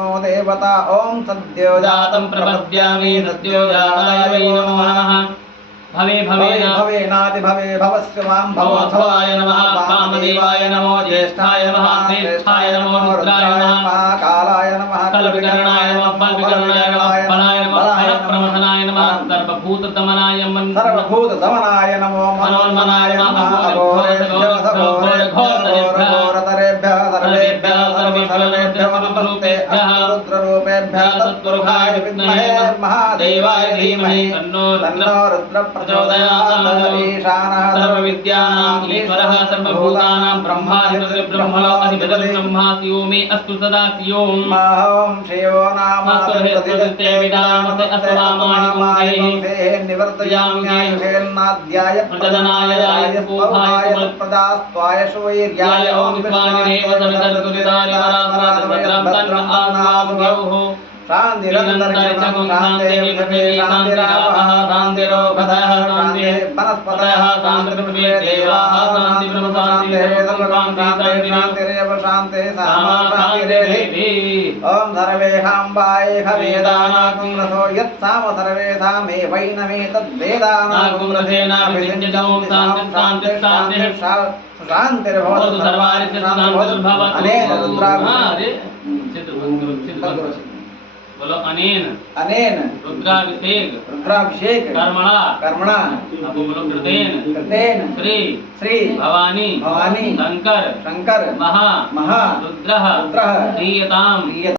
देवता ओम सद्यो जातं प्रपद्यामि सद्यो जाताय वै नमः। भवे भवेनादि भवे भवस्य मां भवोऽथवाय नमः। वामदेवाय नमो ज्येष्ठाय नमः श्रेष्ठाय नमो रुद्राय नमः कालाय नमः कलविकरणाय नमः बलविकरणाय नमः फलप्रमथनाय नमः सर्वभूतदमनाय नमो मनोन्मनाय नमः अघोरेभ्यो घोरतरेभ्यः सर्वेभ्यः सर्वेभ्यो नमस्ते रुद्ररूपेभ्यः तत्पुरुषाय विद्महे महादेवाय धीमहि तन्नो रुद्र प्रचोदयात्। ईशानः सर्वविद्यानाम् ईश्वरः सर्वभूतानां ब्रह्माधिपतिर्ब्रह्मणोऽधिपतिः ब्रह्मासि यो मे अस्तु सदा ओम शिवो नाम प्रतिष्ठे विदामते अस्मदामाहिते निवर्तयाम्यायुषेन्नाद्याय प्रदनाय राजपूर्वाय प्रदास्त्वाय शूयर्याय ओम विश्वानिरेव समितर्तुलिताय वरावरावरं तन्न आनावयोः शान्तिरन्तरिक्षं शान्तिरापः शान्तिरोगधः शान्तिः वनस्पतयः शान्तिर्पृथिवी देवाः शान्तिरेव शान्तिः सामा शान्तिरेधि। ॐ सर्वेषां वायेहवेदानागुं रसो यत्साम सर्वेषामेवैनमेतद्वेदानागुं रसेनाभिषिञ्चम् शान्तिः शान्तिर्भवतु सर्वारित्य शान्तिर्भवतु। अनेन बोलो अनेन रुद्राभिषेक कर्मणा अब बोलो कृतेन श्री भवानी शंकर महा रुद्रः क्रियताम्